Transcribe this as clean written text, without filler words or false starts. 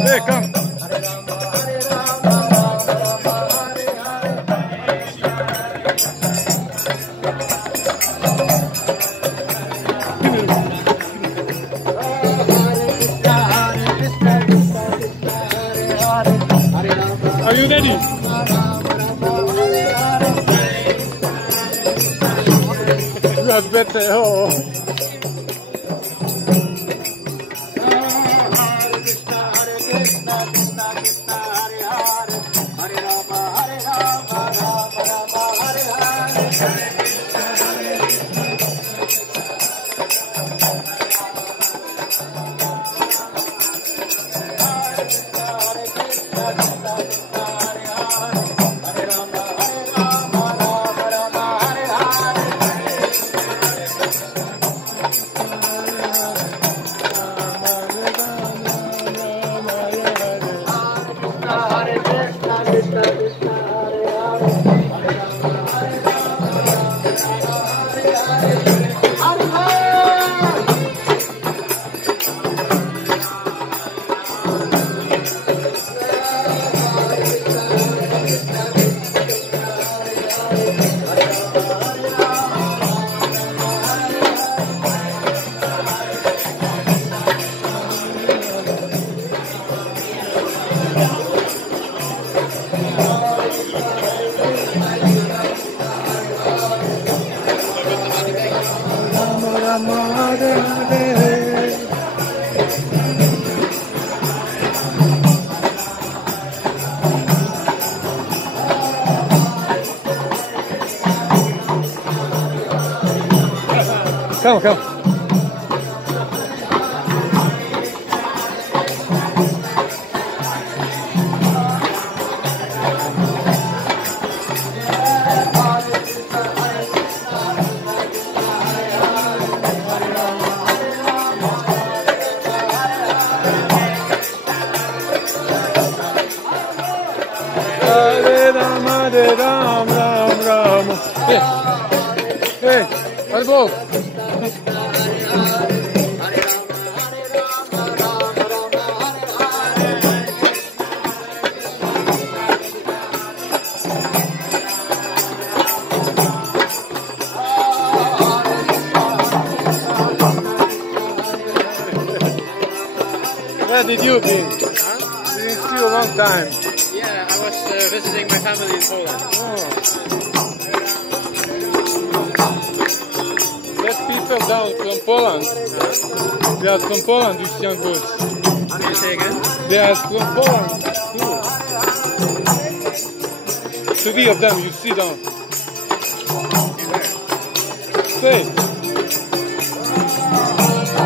Hey, come. Are you ready? That's better. Oh. Come, come. Hare Ram, Ram Ram. Hey, hadi bol. Where did you be? Huh? We didn't see you a long time. Yeah, I was visiting my family in Poland. Oh. There's people down from Poland. They are from Poland, these young girls. Can you say again? They are from Poland too. 3 of them, you see them. Straight.